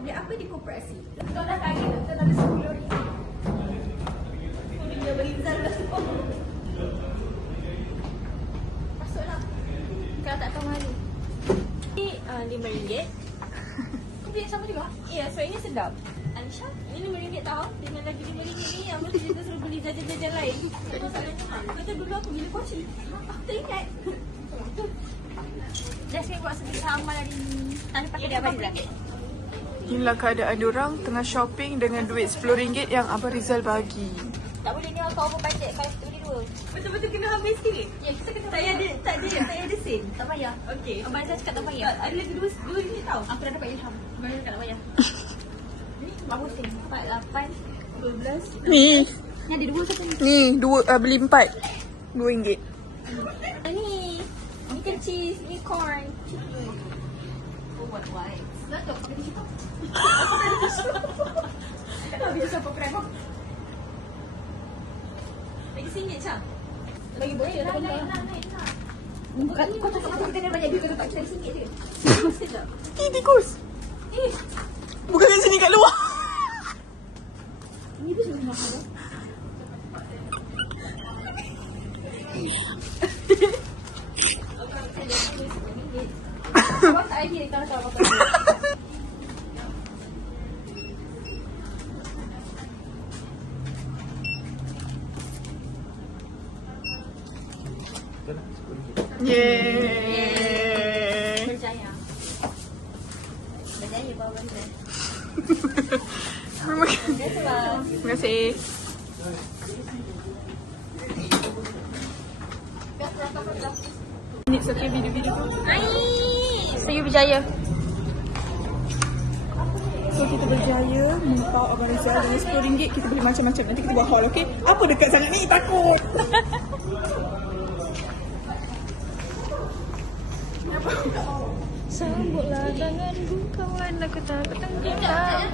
beli apa di koperasi. Kau dah kaya, kita dah ada 10 ringgit. 10 ringgit beli Rizal dah semua. Masuklah. Kalau tak tahu malu. Ini RM5. Kau beli yang sama juga? Ya, so ini sedap. Anisha, ini RM5 tau. Dengan lagi RM5 ni, yang mesti kita suruh beli jajan-jajan lain. Betul dulu aku gila koci. Tak ingat. Dah saya buat sedikit amal hari ni. Tak pakai dia Abang Rizal. Inilah keadaan diorang tengah shopping dengan duit RM10 yang Abang Rizal bagi. Tak boleh ni kau over budget kalau kita beli dua. Betul-betul kena habis sikit. Ya, kita kena tak ada sen. Tak payah. Okey. Abang Rizal cakap tak payah. Ada lagi dua ringgit tau. Aku dah dapat ilham. Abang Rizal cakap tak payah. Ni baru sen. 4, 8, 12. Ni. Ni ada dua satu ni. Ni, beli 4. RM2. Ni kan cheese, ni corn. Oh, what white? Nak tak pakai tisu? Aku tak ada tisu. Tak biasa apa prank kau. Lagi RM1 Cam. Lagi boleh lah. Naik. Bukan kau cakap kita ada banyak duit, kau dapat kita RM1 je. Mesti tak? Tikus. Bukan kat sini, kat luar. Ini pun sudah mahal dah. Awak tak idea kalau kau Yeay. berjaya. Berjaya bawa benda. Terima kasih. Ni okay video-video tu. Saya berjaya. So kita berjaya mengepau Abang Rizal dengan RM10. Kita beli macam-macam. Nanti kita buat haul, okey? Apa dekat sangat ni? Takut. Sambutlah tanganku kawan, aku tak tenggelam.